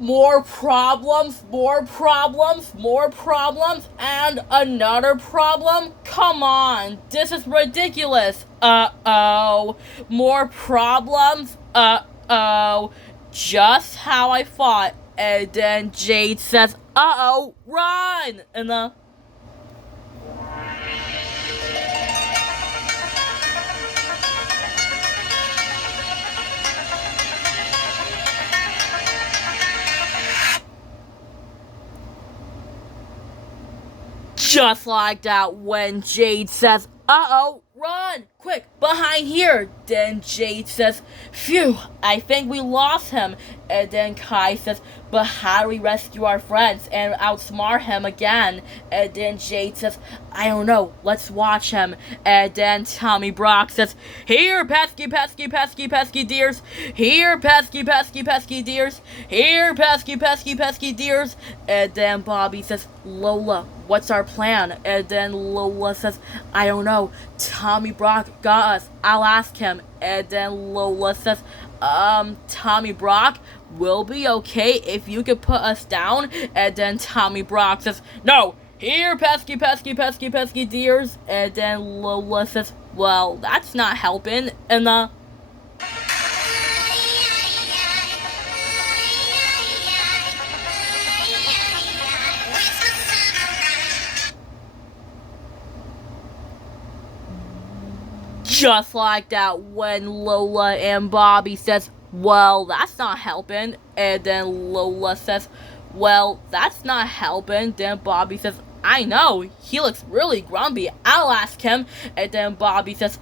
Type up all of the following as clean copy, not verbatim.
more problems, more problems, more problems, and another problem? Come on, this is ridiculous. Uh-oh. More problems? Uh-oh. Just how I thought. And then Jade says, uh-oh, run! And just like that, when Jade says, uh-oh, run! Quick, behind here! Then Jade says, phew, I think we lost him. And then Kai says, but how do we rescue our friends and outsmart him again? And then Jade says, I don't know, let's watch him. And then Tommy Brock says, here, pesky, pesky, pesky, pesky deers. Here, pesky, pesky, pesky deers. Here, pesky, pesky, pesky deers. And then Bobby says, Lola, what's our plan? And then Lola says, I don't know. Tommy Brock got us. I'll ask him. And then Lola says, Tommy Brock, we'll be okay if you could put us down. And then Tommy Brock says, no, here, pesky, pesky, pesky, pesky deers. And then Lola says, well, that's not helping. And just like that, when Lola and Bobby says, well, that's not helping. And then Lola says, well, that's not helping. Then Bobby says, I know, he looks really grumpy. I'll ask him. And then Bobby says,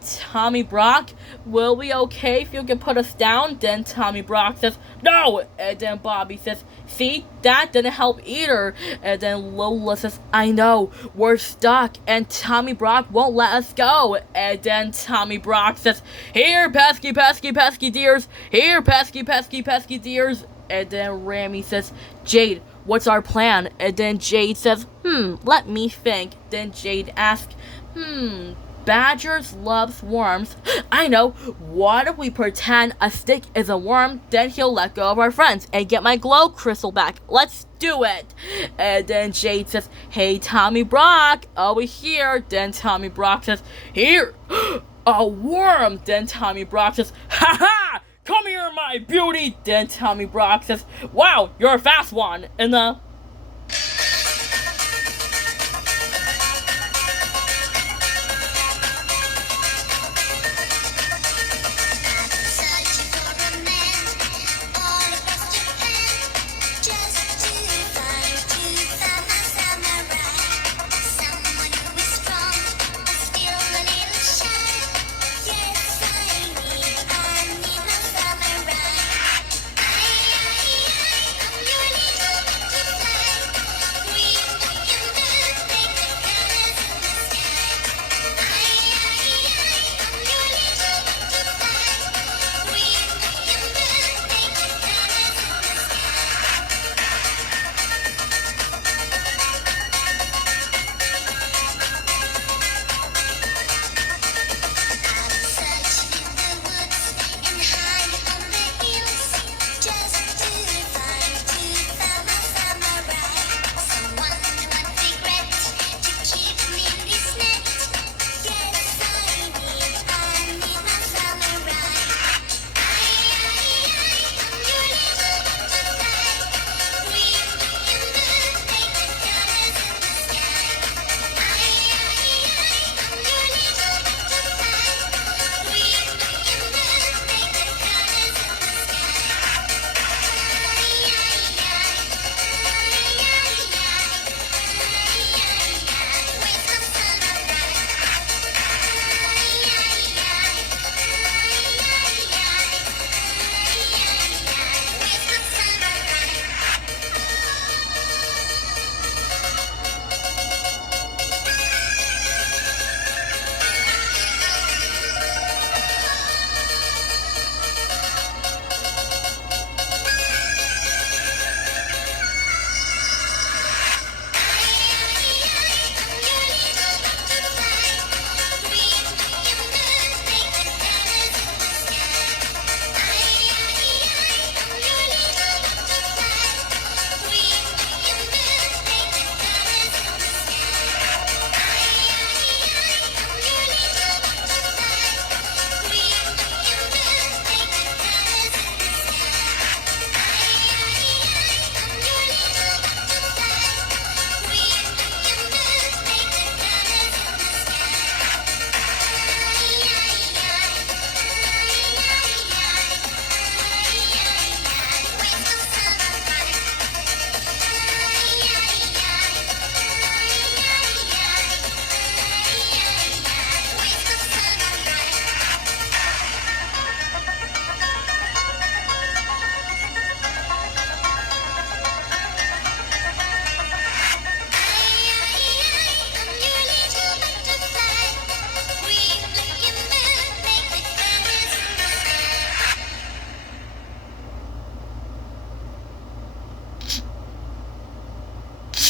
Tommy Brock, will we okay if you can put us down? Then Tommy Brock says, no! And then Bobby says, see, that didn't help either. And then Lola says, I know, we're stuck, and Tommy Brock won't let us go. And then Tommy Brock says, here, pesky, pesky, pesky deers. Here, pesky, pesky, pesky deers. And then Rami says, Jade, what's our plan? And then Jade says, let me think. Then Jade asks, badgers loves worms. I know. What if we pretend a stick is a worm? Then he'll let go of our friends and get my glow crystal back. Let's do it. And then Jade says, hey, Tommy Brock, over here. Then Tommy Brock says, here, a worm. Then Tommy Brock says, ha ha, come here, my beauty. Then Tommy Brock says, wow, you're a fast one. And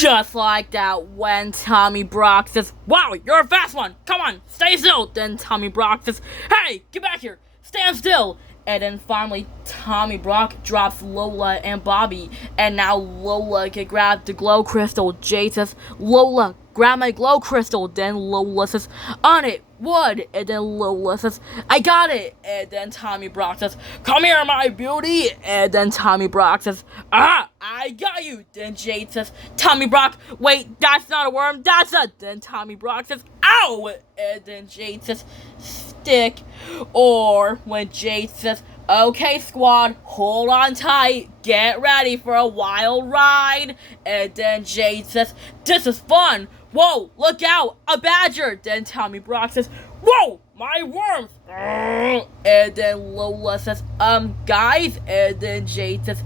Just like that, when Tommy Brock says, "Wow, you're a fast one! Come on, stay still!" Then Tommy Brock says, "Hey, get back here! Stand still!" And then finally, Tommy Brock drops Lola and Bobby. And now Lola can grab the glow crystal. Jade says, "Lola, grab my glow crystal." Then Lola says, "On it, wood." And then Lola says, "I got it." And then Tommy Brock says, "Come here, my beauty." And then Tommy Brock says, "Ah, I got you." Then Jade says, "Tommy Brock, wait, that's not a worm, that's a..." Then Tommy Brock says, "Ow!" And then Jade says, "Stick." Or when Jade says, "Okay, squad, hold on tight, get ready for a wild ride." And then Jade says, "This is fun. Whoa, look out, a badger." Then Tommy Brock says, "Whoa, my worms." And then Lola says, guys." And then Jade says,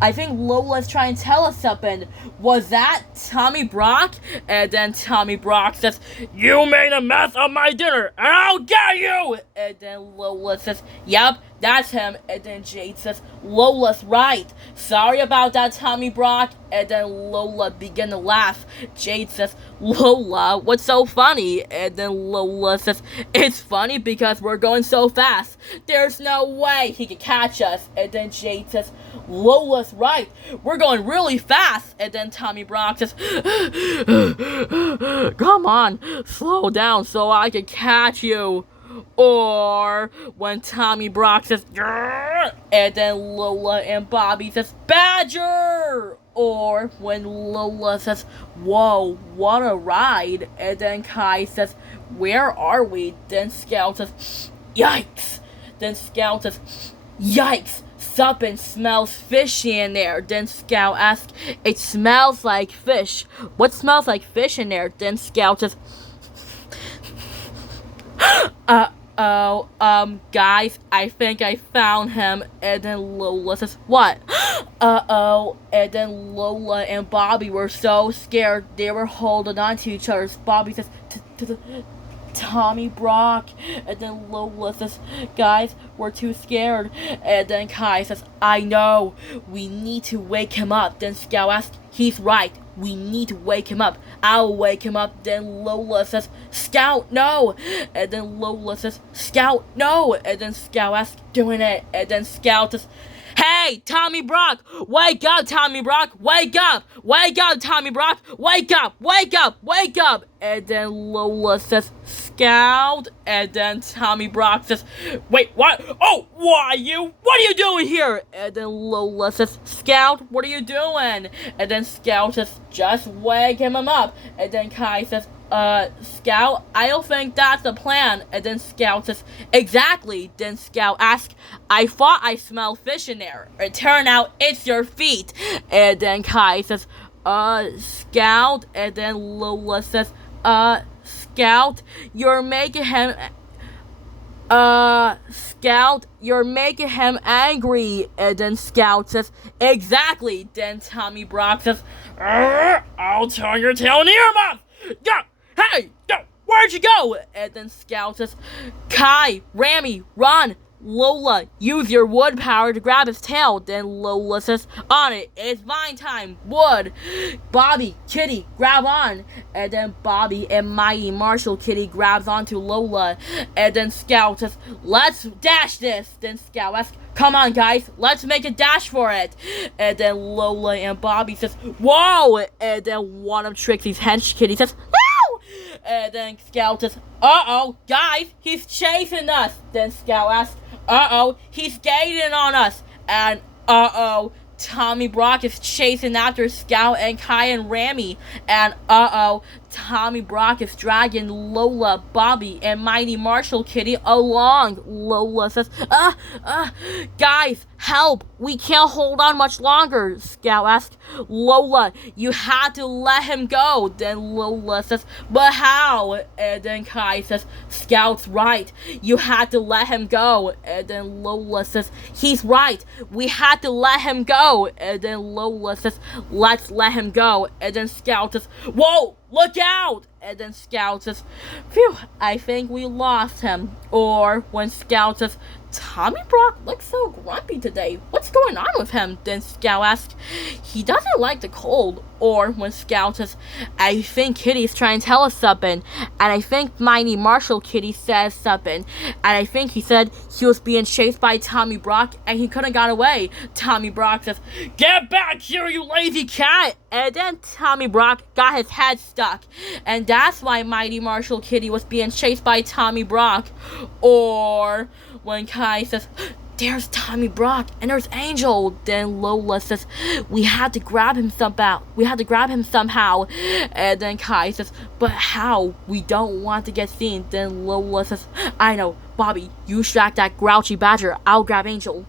"I think Lola's trying to tell us something. Was that Tommy Brock?" And then Tommy Brock says, "You made a mess of my dinner, and I'll get you." And then Lola says, "Yep, that's him." And then Jade says, "Lola's right. Sorry about that, Tommy Brock." And then Lola began to laugh. Jade says, "Lola, what's so funny?" And then Lola says, "It's funny because we're going so fast. There's no way he could catch us." And then Jade says, "Lola's right. We're going really fast." And then Tommy Brock says, "Come on, slow down so I can catch you." Or when Tommy Brock says, "Grr," and then Lola and Bobby says, "Badger." Or when Lola says, "Whoa, what a ride." And then Kai says, "Where are we?" Then Scout says, "Yikes." Then Scout says, "Yikes. Something smells fishy in there." Then Scout asks, "It smells like fish. What smells like fish in there?" Then Scout says, guys, I think I found him." And then Lola says, "What?" And then Lola and Bobby were so scared they were holding on to each other. Bobby says, "Tommy Brock." And then Lola says, "Guys, we're too scared." And then Kai says, "I know. We need to wake him up." Then Scout asks, "He's right. We need to wake him up. I'll wake him up." Then Lola says, "Scout, no." And then Lola says, "Scout, no." And then Scout asks, "Doing it." And then Scout says, "Hey, Tommy Brock, wake up, Tommy Brock, wake up, wake up, Tommy Brock, wake up, wake up, wake up." And then Lola says, "Scout." And then Tommy Brock says, "Wait, what? Oh, what are you doing here?" And then Lola says, "Scout, what are you doing?" And then Scout says, "Just waking him up." And then Kai says, "Scout, I don't think that's the plan." And then Scout says, "Exactly." Then Scout asks, "I thought I smelled fish in there. It turned out it's your feet." And then Kai says, "Scout." And then Lola says, "Scout, you're making him, Scout, you're making him angry." And then Scout says, "Exactly." Then Tommy Brock says, "I'll turn your tail into your mouth. Go! Hey, go! Where'd you go?" And then Scout says, "Kai, Rami, run. Lola, use your wood power to grab his tail." Then Lola says, "On it, it's vine time, wood. Bobby, Kitty, grab on." And then Bobby and Mighty Marshall Kitty grabs onto Lola. And then Scout says, "Let's dash this." Then Scout asks, "Come on, guys, let's make a dash for it." And then Lola and Bobby says, "Whoa!" And then one of Trixie's hench Kitty says, "No!" And then Scout says, "Uh-oh, guys, he's chasing us." Then Scout asks, "Uh-oh, he's gaining on us." And uh-oh, Tommy Brock is chasing after Scout and Kai and Rami. And uh-oh, Tommy Brock is dragging Lola, Bobby, and Mighty Marshall Kitty along. Lola says, guys, help. We can't hold on much longer." Scout asks, "Lola, you had to let him go." Then Lola says, "But how?" And then Kai says, "Scout's right. You had to let him go." And then Lola says, "He's right. We had to let him go." And then Lola says, "Let's let him go." And then Scout says, "Whoa! Look out!" And then Scout says, "Phew, I think we lost him." Or when Scout says, Tommy Brock looks so grumpy today. What's going on with him? Then Scout asks. He doesn't like the cold. Or when Scout says, I think Kitty's trying to tell us something. And I think Mighty Marshall Kitty says something. And I think he said he was being chased by Tommy Brock and he couldn't got away. Tommy Brock says, get back here, you lazy cat! And then Tommy Brock got his head stuck. And that's why Mighty Marshall Kitty was being chased by Tommy Brock. Or when Kai says, there's Tommy Brock and there's Angel. Then Lola says, we had to grab him somehow. And then Kai says, but how? We don't want to get seen. Then Lola says, I know, Bobby, you distract that grouchy badger. I'll grab Angel.